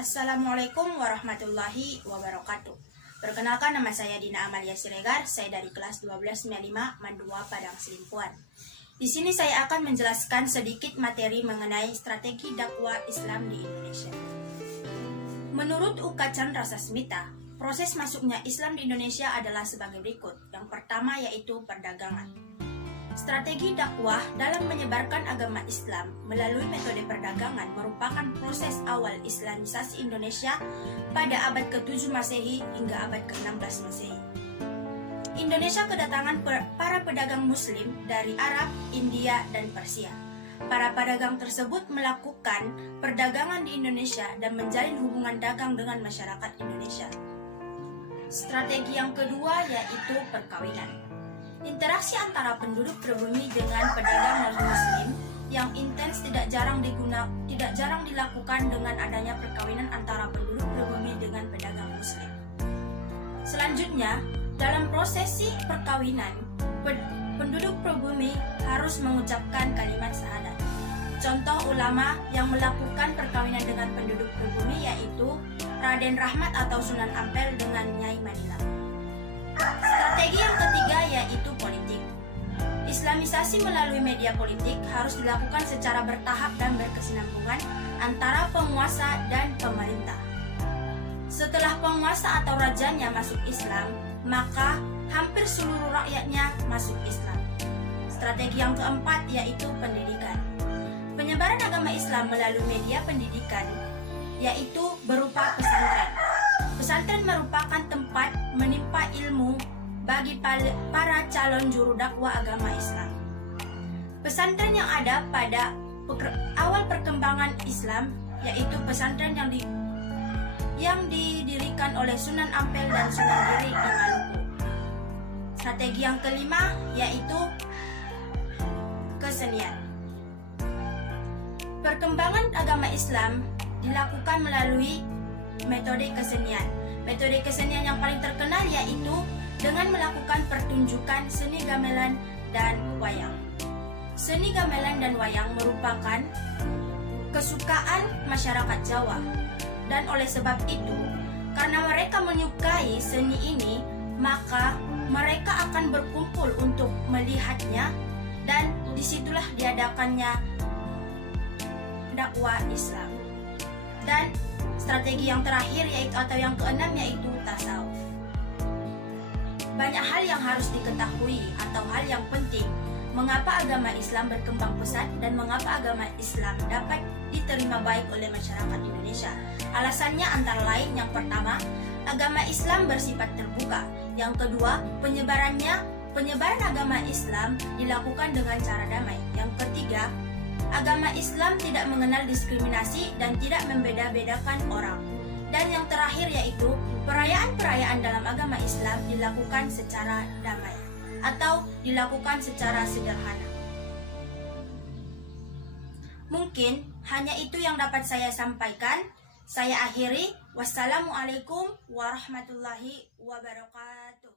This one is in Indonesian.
Assalamualaikum warahmatullahi wabarakatuh. Perkenalkan, nama saya Dina Amalia Siregar. Saya dari kelas 1295 Mandua Padang Selimpuan. Di sini saya akan menjelaskan sedikit materi mengenai strategi dakwah Islam di Indonesia. Menurut Uka Chandra Sasmita, proses masuknya Islam di Indonesia adalah sebagai berikut. Yang pertama yaitu perdagangan. Strategi dakwah dalam menyebarkan agama Islam melalui metode perdagangan merupakan proses awal Islamisasi Indonesia pada abad ke-7 Masehi hingga abad ke-16 Masehi. Indonesia kedatangan para pedagang Muslim dari Arab, India, dan Persia. Para pedagang tersebut melakukan perdagangan di Indonesia dan menjalin hubungan dagang dengan masyarakat Indonesia. Strategi yang kedua yaitu perkawinan. Interaksi antara penduduk pribumi dengan pedagang non-muslim yang intens tidak jarang dilakukan dengan adanya perkawinan antara penduduk pribumi dengan pedagang muslim. Selanjutnya, dalam prosesi perkawinan, penduduk pribumi harus mengucapkan kalimat syahadat. Contoh ulama yang melakukan perkawinan dengan penduduk pribumi yaitu Raden Rahmat atau Sunan Ampel dengan Nyai Madinah. Strategi yang ketiga yaitu politik. Islamisasi melalui media politik harus dilakukan secara bertahap dan berkesinambungan antara penguasa dan pemerintah. Setelah penguasa atau rajanya masuk Islam, maka hampir seluruh rakyatnya masuk Islam. Strategi yang keempat yaitu pendidikan. Penyebaran agama Islam melalui media pendidikan yaitu berupa pesantren. Pesantren merupakan tempat menimpa ilmu bagi para calon juru dakwah agama Islam. Pesantren yang ada pada awal perkembangan Islam yaitu pesantren yang didirikan oleh Sunan Ampel dan Sunan Giri di Maluku. Strategi yang kelima yaitu kesenian. Perkembangan agama Islam dilakukan melalui metode kesenian. Metode kesenian yang paling terkenal yaitu dengan melakukan pertunjukan seni gamelan dan wayang. Seni gamelan dan wayang merupakan kesukaan masyarakat Jawa. Dan oleh sebab itu, karena mereka menyukai seni ini, maka mereka akan berkumpul untuk melihatnya dan disitulah diadakannya dakwah Islam. Dan strategi yang terakhir yaitu atau yang keenam yaitu tasawuf. Banyak hal yang harus diketahui atau hal yang penting mengapa agama Islam berkembang pesat dan mengapa agama Islam dapat diterima baik oleh masyarakat Indonesia. Alasannya antara lain yang pertama, agama Islam bersifat terbuka. Yang kedua, penyebaran agama Islam dilakukan dengan cara damai. Yang ketiga, agama Islam tidak mengenal diskriminasi dan tidak membeda-bedakan orang. Dan yang terakhir yaitu perayaan-perayaan dalam agama Islam dilakukan secara damai atau dilakukan secara sederhana. Mungkin hanya itu yang dapat saya sampaikan. Saya akhiri. Wassalamualaikum warahmatullahi wabarakatuh.